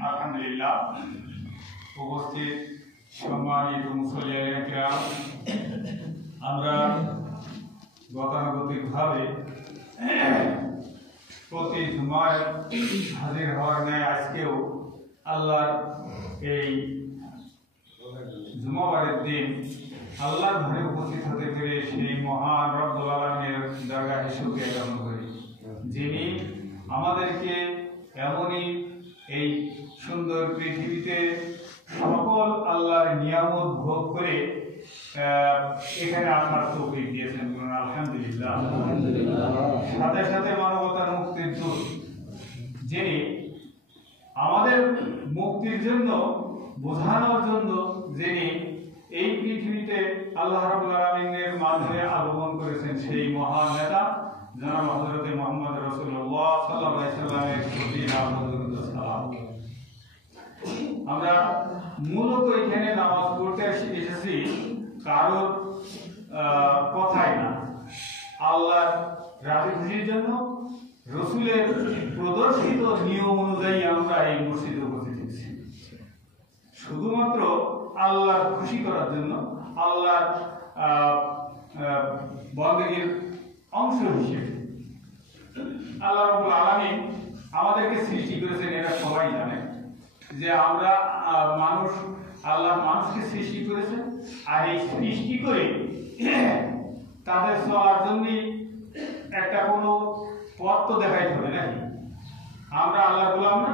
আলহামদুলিল্লাহ, উপস্থিত সম্মানিত মুসল্লিয়ানে কিরাম, আমরা গতানুগতিকভাবে প্রতি জুমায় হাজির হওয়ার ন্যায় আজকেও আল্লাহর এই জুমাবারের দিন আল্লাহর ঘরে উপস্থিত হতে পেরে সেই মহান রব্বুল আলামিনের দরগাহে শুকরিয়া জ্ঞাপন করি, যিনি আমাদেরকে এমনই এই সুন্দর পৃথিবীতে সকল আল্লাহর নিয়ামত ভোগ করে এখানে আসার তৌফিক দিয়েছেন। আলহামদুলিল্লাহ। সাথে সাথে মানবতার মুক্তির দূত, যিনি আমাদের মুক্তির জন্য, বোঝানোর জন্য, যিনি এই পৃথিবীতে আল্লাহ রাব্বুল আলামিনের মাঝে আগমন করেছেন, সেই মহান নেতা জনাব হযরত মুহাম্মদ রাসূলুল্লাহ সাল্লাল্লাহু আলাইহি ওয়াসাল্লামের প্রতি সালাম। আমরা মূলত এখানে নামাজ পড়তে এসেছি কারোর কথাই না, আল্লাহর রাজি খুশির জন্য, রসুলের প্রদর্শিত নিয়ম অনুযায়ী আমরা এই মসজিদে উপস্থিত হয়েছি শুধুমাত্র আল্লাহর খুশি করার জন্য, আল্লাহর বন্দেগীর অংশ হিসেবে। আল্লাহ রাব্বুল আলামিন আমাদেরকে সৃষ্টি করেছেন, এটা সবাই জানে যে আমরা মানুষ, আল্লাহ মানুষকে সৃষ্টি করেছেন, আর এই সৃষ্টি করে তাদের চলার জন্য একটা কোনো পথ তো দেখাইতে হবে নাকি? আমরা আল্লাহর গোলাম না?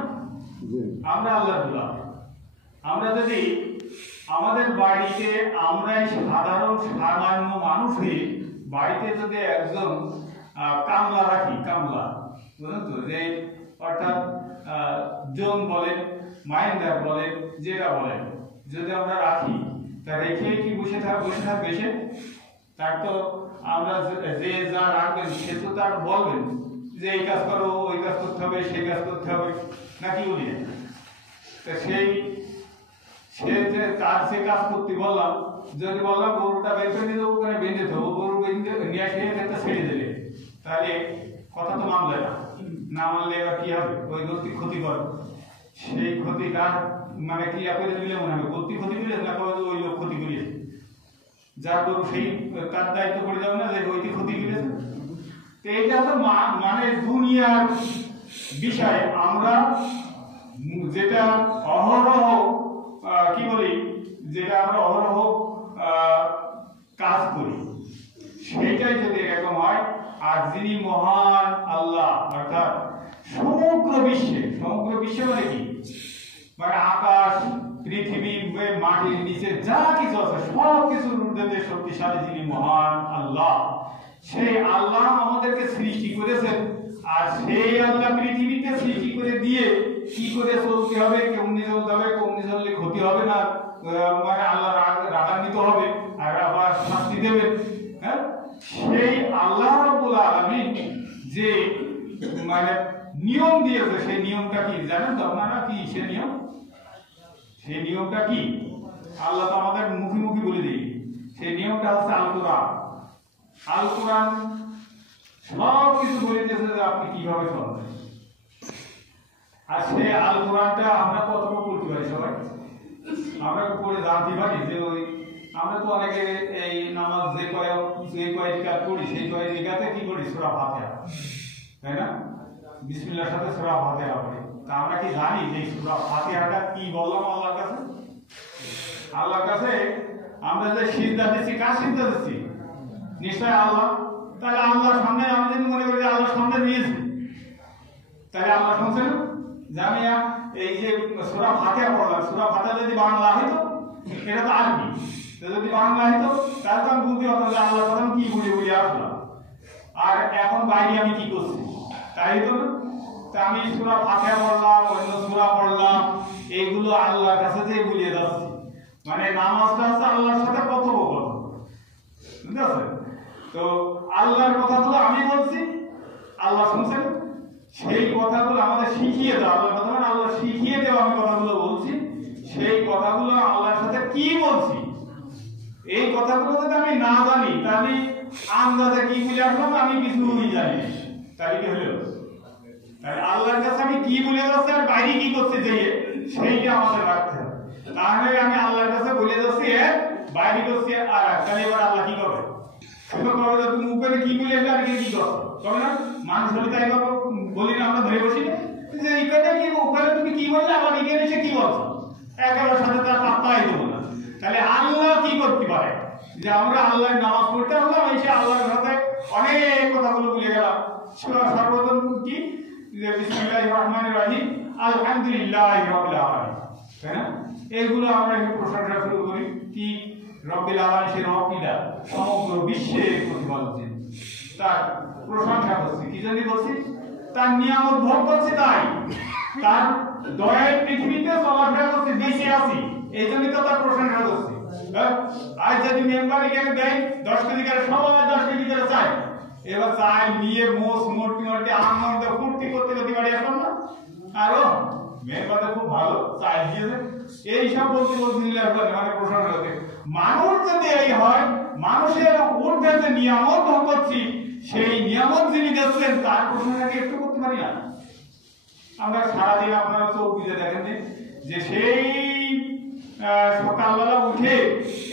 আমরা আল্লাহর গোলাম। আমরা যদি আমাদের বাড়িতে, আমরাই সাধারণ সামান্য মানুষ হয়ে বাড়িতে যদি একজন কামলা রাখি, কামলা বুঝলেন তো, যে অর্থাৎ জন বলেন, মাইন্দার বলেন, যেটা বলেন, যদি আমরা রাখি, তা রেখে কি বসে থাকবে সে? তার তো আমরা যে যা রাখবেন সে তো তার বলবেন যে এই কাজ করো, ওই কাজ করতে হবে, সেই কাজ করতে হবে, নাকি বলি? তা তার সে কাজ করতে বললাম, যদি বললাম গরুটা বের করে নিয়ে ওখানে বেঁধে দেবো, গরু বেঁধে নিয়ে আসলে একটা ছেড়ে দেবে, তাহলে কথা তো মানলে না মানলে এবার কি হবে? ওই গতি ক্ষতি করে, সেই ক্ষতিকার মানে কি আপনি দিলে মনে হবে গতি ক্ষতি করে না, ওই লোক ক্ষতি করিয়েছে, যার গরু সেই তার দায়িত্ব পড়ে যাবে না যে ওইটি ক্ষতি করেছে। তো এইটা তো মানে দুনিয়ার বিষয়। আমরা যেটা অহরহ কি বলি, যেটা আমরা অহরহ কাজ করি, সেইটাই যদি এরকম হয়, আর যিনি মহান আল্লাহ, অর্থাৎ সমগ্র বিশ্বে মানে কি, মানে আকাশ, পৃথিবী, মাটির নিচে যা কিছু আছে সব কিছুর ঊর্ধ্বে শক্তিশালী যিনি মহান আল্লাহ, সেই আল্লাহ আমাদেরকে সৃষ্টি করেছেন। আর সেই আল্লাহ পৃথিবীতে সৃষ্টি করে দিয়ে কি করে চলতে হবে, কেমনি চলতে হবে, কেমনি চললে ক্ষতি হবে না, মানে আল্লাহ রাগান্বিত হবে আর আবার শাস্তি দেবেন। হ্যাঁ, সেই আল্লাহ রাব্বুল আলামিন যে মানে নিয়ম দিয়েছে, সেই নিয়মটা কি জানেন তো আপনারা? কি সে নিয়ম? সেই নিয়মটা কি? আল্লাহ তো আমাদের মুখে বলে দিই, সেই নিয়মটা হচ্ছে আল কোরআন। আল কোরআন সব কিছু বলে দিয়েছে যে আপনি কিভাবে চলবেন। আর সেই আল কোরআনটা আমরা কতটুকু পড়তে পারি? সবাই আমরা পড়ে জানতে পারি যে ওই আমরা তো অনেকে এই নামাজ যে কয়েকটা পড়ি, সেই কয়েকটাতে কি করি? সূরা ফাতিহা, তাই না? বিসমিল্লাহর সাথে সূরা ফাতিহা পড়ি। তা আমরা কি জানি যে সূরা ফাতিহাটা কি বললাম আল্লাহর কাছে? আল্লাহর কাছে আমরা যে সিজদা দিচ্ছি, কার সিজদা দিচ্ছি? নিশ্চয় আল্লাহ। তাহলে আল্লাহর সামনে আমরা যদি মনে করি যে আল্লাহর সামনে নিয়েছি, তাহলে আল্লাহ শুনছেন যে আমি এই যে সূরা ফাতিহা পড়লাম, সূরা ফাতিহা যদি বাংলা হইতো, এটা তো আরবি, যদি বাংলা হইতো তাহলে তো আমি বুঝতে পারতাম যে আল্লাহর কথা কি বলে আসলাম, আর এখন বাইরে আমি কি করছি, তাই তো না? তা আমি সূরা ফাতিহা পড়লাম, অন্য সূরা পড়লাম, এইগুলো আল্লাহর কাছে যে বুঝিয়ে যাচ্ছি, মানে নামাজটা হচ্ছে আল্লাহর সাথে কথোপকথন, বুঝতে পারছেন? তো আল্লাহর কথাগুলো আমি বলছি, আল্লাহ শুনছেন, সেই কথাগুলো আমাদের শিখিয়ে দেওয়া, আল্লাহর কথা মানে আল্লাহ শিখিয়ে দেওয়া, আমি কথাগুলো বলছি, সেই কথাগুলো আল্লাহর সাথে কি বলছি, এই কথাগুলো যদি আমি না জানি, তাহলে আন্দাজে কি বুঝে আসলাম, আমি কিছুই জানি কি বলে যাচ্ছে আর বাইরে কি করছে যে সেইটা আমাদের রাখতে হবে। তাহলে আমি আল্লাহর কাছে বলে যাচ্ছি বাইরে করছি আর তাহলে এবার আল্লাহ কি করবে? তুমি উপরে কি বলে আর কি করো তবে না মানুষ হলে তাই বলি না আমরা ধরে বসি যে এখানে কি উপরে তুমি কি বললে আবার এখানে এসে কি বলছো একেবারে সাথে তার পাত্তাই দেবো না। তাহলে আল্লাহ কি করতে পারে যে আমরা আল্লাহর নামাজ পড়তে হলাম এসে আল্লাহর সাথে অনেক কথাগুলো ভুলে গেলাম। সর্বপ্রথম কি যে বিসমিল্লাহির রহমানির রহিম আলহামদুলিল্লাহি রাব্বিল আলামিন, তাই না? এইগুলো আমরা একটু প্রশংসা শুরু করি কি রব্বিল আলামিন সে রব্বিলা সমগ্র বিশ্বের প্রতিপালক যিনি তার প্রশংসা করছি কি জন্য করছি তার নিয়ামত ভোগ করছে তাই তার দয়ায় পৃথিবীতে চলাফেরা করছে বেঁচে আছি এই জন্য তো তার প্রশংসা করছি। আজ যদি মেম্বার এখানে দেয় 10 কেজি করে সবাই 10 কেজি করে চাই এবার চাই নিয়ে মোষ মূর্তি মূর্তি আনন্দ ফুর্তি করতে করতে বাড়ি আসলাম না আরো মেম্বারটা খুব ভালো চাই দিয়েছে এই সব বলতে বলতে মানে প্রশংসা করতে মানুষ যদি এই হয় মানুষের ঊর্ধ্বে যে নিয়ামত ভোগ করছি সেই নিয়ামত যিনি দিচ্ছেন তার প্রশংসাকে একটু করতে পারি না আমরা সারাদিন আপনারা চোখ বুঝে দেখেন যে সেই সকালবেলা উঠে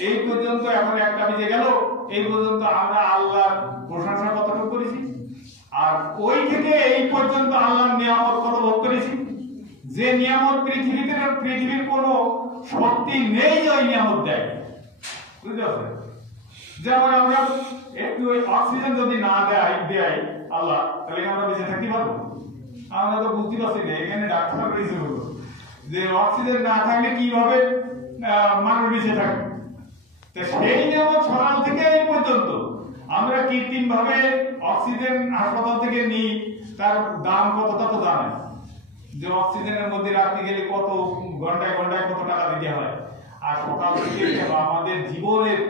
এই পর্যন্ত এখন একটা বেজে গেল এই পর্যন্ত আমরা আল্লাহর প্রশংসা কতটুকু করেছি আর ওই থেকে এই পর্যন্ত আল্লাহর নিয়ামত কত ভোগ করেছি যে নিয়ামত পৃথিবীর কোনো শক্তি নেই যে ওই নিয়ামত দেয় বুঝতে পারছেন। যেমন আমরা একটু অক্সিজেন যদি না দেয় আল্লাহ তাহলে আমরা বেঁচে থাকতে পারবো? আমরা তো বুঝতে পারছি না এখানে ডাক্তার রয়েছে যে অক্সিজেন না থাকলে কিভাবে মানুষ বেঁচে থাকবে। সেই নিয়ামত সকাল থেকে এই পর্যন্ত আমরা কৃত্রিম ভাবে অক্সিজেন হাসপাতাল থেকে নিই তার দাম কত তত জানেন যে অক্সিজেনের মধ্যে রাখতে গেলে কত ঘন্টায় ঘন্টায় কত টাকা দিতে হয় আর সকাল থেকে আমাদের জীবনের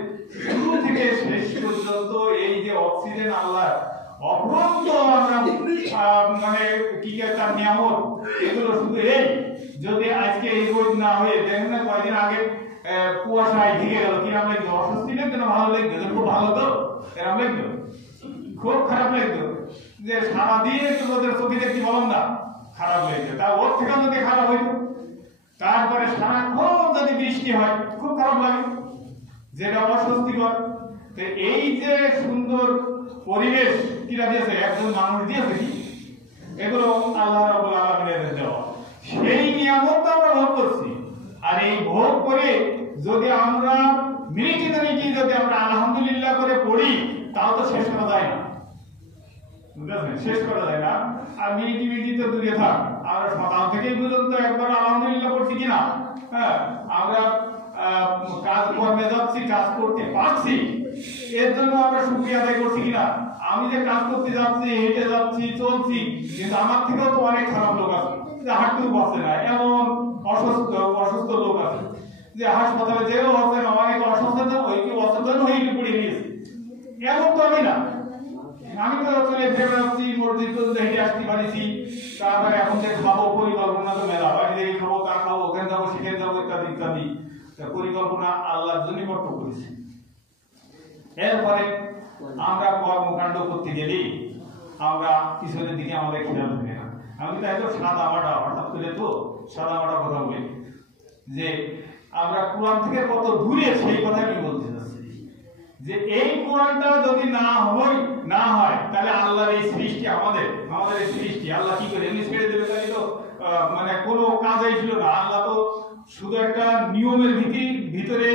শুরু থেকে শেষ পর্যন্ত এই যে অক্সিজেন আল্লাহ অপরন্ত আমরা মানে কি তার নিয়ামত এগুলো শুধু এই যদি আজকে এই বই না হয়ে দেখেন না কয়েকদিন আগে কুয়াশায় ঢেকে গেল কিরম লাগতো অস্বস্তি লাগতো না ভালো লাগতো খুব ভালো তো এরম লাগতো খুব খারাপ লাগতো যে সারাদিন তোদের চোখে দেখতে বললাম না খারাপ লাগতো তা ওর থেকে যদি খারাপ হইতো তারপরে সারাক্ষণ যদি বৃষ্টি হয় খুব খারাপ লাগে যেটা অস্বস্তিকর। তো এই যে সুন্দর পরিবেশ কিরা দিয়েছে একজন মানুষ দিয়েছে কি এগুলো আল্লাহ রাব্বুল আলামিনের দেওয়া সেই নিয়ামত আমরা ভোগ করছি আর এই ভোগ করে যদি আমরা মিনিটে যদি আমরা আলহামদুলিল্লাহ করে পড়ি তাও তো শেষ করা যায় না বুঝলেন শেষ করা যায় না আর মিনিটি তো দূরে থাক আমরা সকাল থেকে পর্যন্ত একবার আলহামদুলিল্লাহ করছি কিনা হ্যাঁ আমরা কাজ কর্মে যাচ্ছি কাজ করতে পারছি এর জন্য আমরা শুকরিয়া আদায় করছি কিনা আমি যে কাজ করতে যাচ্ছি হেঁটে যাচ্ছি চলছি কিন্তু আমার থেকেও তো অনেক খারাপ লোক আছে যে হাঁটতেও পারছে না এমন অসুস্থ লোক আছে যে হাসপাতালে যেও আছে না অনেক অসুস্থ অসচেতন হয়ে পড়ে গিয়েছে এমন তো আমি না আমি তো চলে ফেরত আসছি মসজিদ পর্যন্ত হেঁটে আসতে পারিছি তারপরে এখন যে খাবো পরিকল্পনা তো মেলা বাড়ি থেকে খাবো তা খাবো ওখানে যাবো সেখানে যাবো ইত্যাদি ইত্যাদি পরিকল্পনা আল্লাহর জন্য কর্ম করেছি। এরপরে আমরা কর্মকাণ্ড করতে গেলে আমরা পিছনের দিকে আমাদের খেয়াল থাকে না আমি তাই তো সাদা মাটা হঠাৎ করে তো সাদা মাটা কথা বলি যে আমরা কোরআন থেকে কত দূরে সেই কথা আমি বলতে চাচ্ছি যে এই কোরআনটা যদি না হয় তাহলে আল্লাহর এই সৃষ্টি আমাদের এই সৃষ্টি আল্লাহ কি করে এমনি ছেড়ে দেবে তাই তো মানে কোনো কাজেই ছিল না আল্লাহ তো শুধু একটা নিয়মের ভিতরে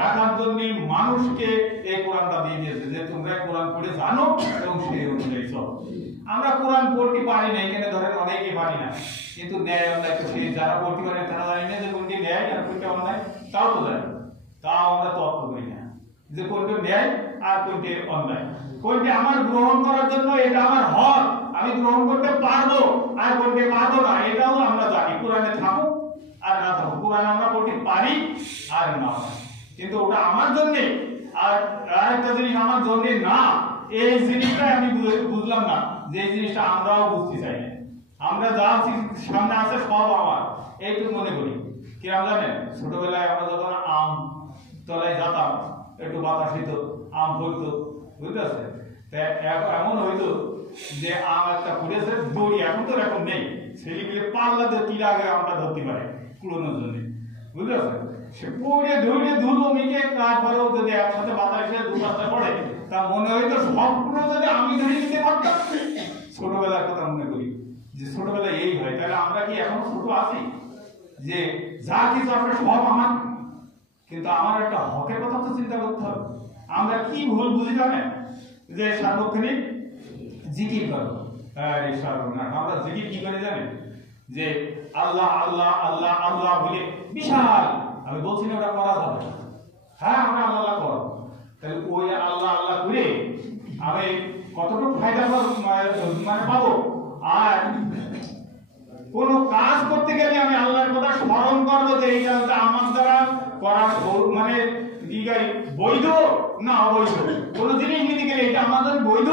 রাখার জন্য মানুষকে এই কোরআনটা দিয়ে দিয়েছে যে তোমরা কোরআন পড়ে জানো এবং সেই অনুযায়ী চলো। আমরা কোরআন পড়তে পারি না এখানে ধরেন অনেকে পারি না কিন্তু ন্যায় অন্যায় তো সেই যারা পড়তে পারে তারা জানি না যে কোনটি ন্যায় আর কোনটা অন্যায় তাও তো জানি তাও আমরা তর্ক করি না যে কোনটা ন্যায় আর কোনটি অন্যায় কোনটি আমার গ্রহণ করার জন্য এটা আমার হক আমি গ্রহণ করতে পারবো আর কোনটি পারবো না এটাও আমরা জানি কোরআনে থাকুক আর না থাকুক কোরআন আমরা পড়তে পারি আর না কিন্তু ওটা আমার জন্য আর আরেকটা জিনিস আমার জন্য না এই জিনিসটা আমি বুঝলাম না যে এই জিনিসটা আমরাও বুঝতে চাই না আমরা যা সামনে আছে সব আমার এইটুকু মনে করি কিরম জানেন ছোটবেলায় আমরা যখন আম তলায় যেতাম একটু বাতাস হইতো আম পড়তো বুঝতে পারছেন এমন হইতো যে আম একটা পড়েছে দড়ি এখন তো এরকম নেই ছেলেগুলো পাল্লা দিয়ে তীর আগে আমরা ধরতে পারে কুড়োনোর জন্য, বুঝতে পারছেন? সে পড়ে ধরে ধুলো মিকে তারপরেও যদি একসাথে বাতাসে দু পাঁচটা পড়ে তা মনে হয়তো সবগুলো যদি আমি ধরে নিতে পারতাম। ছোটবেলার কথা মনে করি যে ছোটবেলায় এই হয়, তাহলে আমরা কি এখন ছোট আছি যে যা কিছু আসলে সব আমার? কিন্তু আমার একটা হকের কথা তো চিন্তা করতে হবে। আমরা কি ভুল বুঝি জানেন? যে সার্বক্ষণিক জিকির করো, আমরা জিকির কি করে জানেন? যে আল্লাহ আল্লাহ আল্লাহ আল্লাহ বলে বিশাল, আমি বলছি না ওটা করা যাবে, হ্যাঁ আমরা আল্লাহ আল্লাহ করো, তাহলে ওই আল্লাহ আল্লাহ করে আমি কতটুকু ফায়দা মানে পাবো? আর কোন কাজ করতে গেলে আমি আল্লাহর কথা স্মরণ করবো যে এই কাজটা আমার দ্বারা করা মানে কি বৈধ না অবৈধ। কোন জিনিস নিতে গেলে এটা আমাদের বৈধ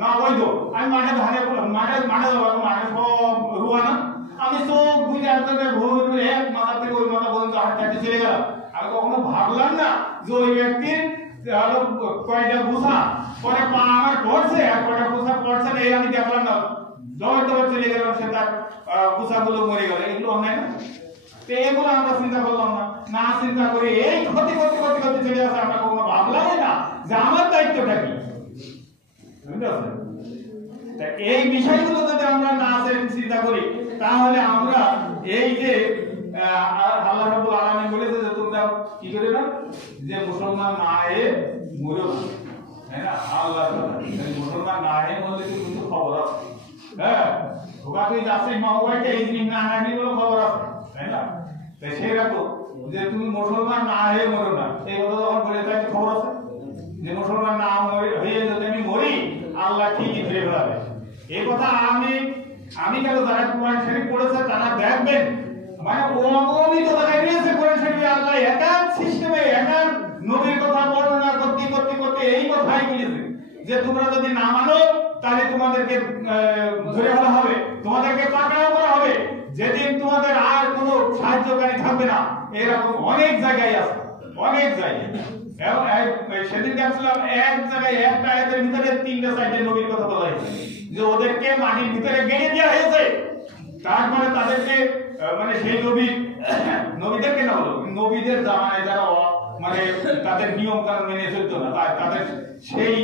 না অবৈধ। আমি মাঠে ধারে মাঠে যাবো, মাঠে সব রুয়া না, আমি চোখ বুঝে একসাথে ভোর এক মাথা থেকে ওই মাথা পর্যন্ত হাঁটতে চলে গেলাম। আমি কখনো ভাবলাম না যে ওই ব্যক্তির কয়টা বুঝা পরে পা আমার পড়ছে আর কয়টা বুঝা পড়ছে না, এই আমি দেখলাম না, দৌড় দৌড় চলে গেলাম, সে তার বুঝাগুলো মরে গেল। এগুলো অন্যায় না? তো এগুলো আমরা চিন্তা করলাম না, না চিন্তা করে এই ক্ষতি করতে করতে করতে চলে আসে। আমরা কখনো ভাবলামই না যে আমার দায়িত্বটা কি, বুঝতে পারছেন? তা এই বিষয়গুলো যদি আমরা না চিন্তা করি তাহলে আমরা এই যে আল্লাহ রাব্বুল আলামিন বলেছে যে তোমরা কি করে না যে মুসলমান না হয়ে মরো না, তাই না? আল্লাহ মুসলমান না হয়ে মরলে কিন্তু খবর আছে, হ্যাঁ ওকা তুই যাচ্ছিস মাওবাইতে এই জিনিস না আনানি বলে খবর আছে, তাই না? তাই সেরকম যে তুমি মুসলমান না হয়ে মরো না, এই কথা যখন বলে তাই খবর আছে যে মুসলমান না হয়ে যদি আমি মরি আল্লাহ ঠিকই ধরে ফেলাবে। এই কথা আমি কেন যারা কোরআন শরীফ পড়েছে তারা দেখবেন, মানে অগণিত জায়গায় রয়েছে কোরআন শরীফে আল্লাহ একার সিস্টেমে একার নবীর কথা বর্ণনা করতে করতে করতে এই কথাই বলেছে যে তোমরা যদি না মানো তাহলে তোমাদেরকে ধরে ফেলা হবে, তোমাদেরকে পাকড়াও করা হবে, যেদিন তোমাদের আর কোনো সাহায্যকারী থাকবে না। এরকম অনেক জায়গায় আছে, অনেক জায়গায়। সেদিন দেখছিলাম এক জায়গায় একটা আয়াতের ভিতরে 3-4টা নবীর কথা বলা হয়েছে যে ওদেরকে মাটির ভিতরে গেড়ে দেওয়া হয়েছে, তারপরে তাদেরকে মানে সেই নবীদেরকে না হলো নবীদের জামানায় যারা মানে তাদের নিয়ম কানুন মেনে চলতো না, তাদের সেই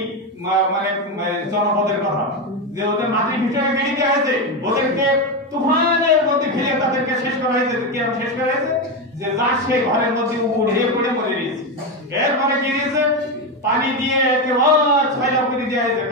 মানে জনপদের কথা যে ওদের মাটির ভিতরে গেড়ে দেওয়া হয়েছে, ওদেরকে তুফানের মধ্যে ফেলে তাদেরকে শেষ করা হয়েছে। কিরকম শেষ করা হয়েছে? যে যার সেই ঘরের মধ্যে উড়ে পড়ে মরে গিয়েছে। এরপরে কি দিয়েছে? পানি দিয়ে একেবারে ছাইলা করে দেওয়া হয়েছে।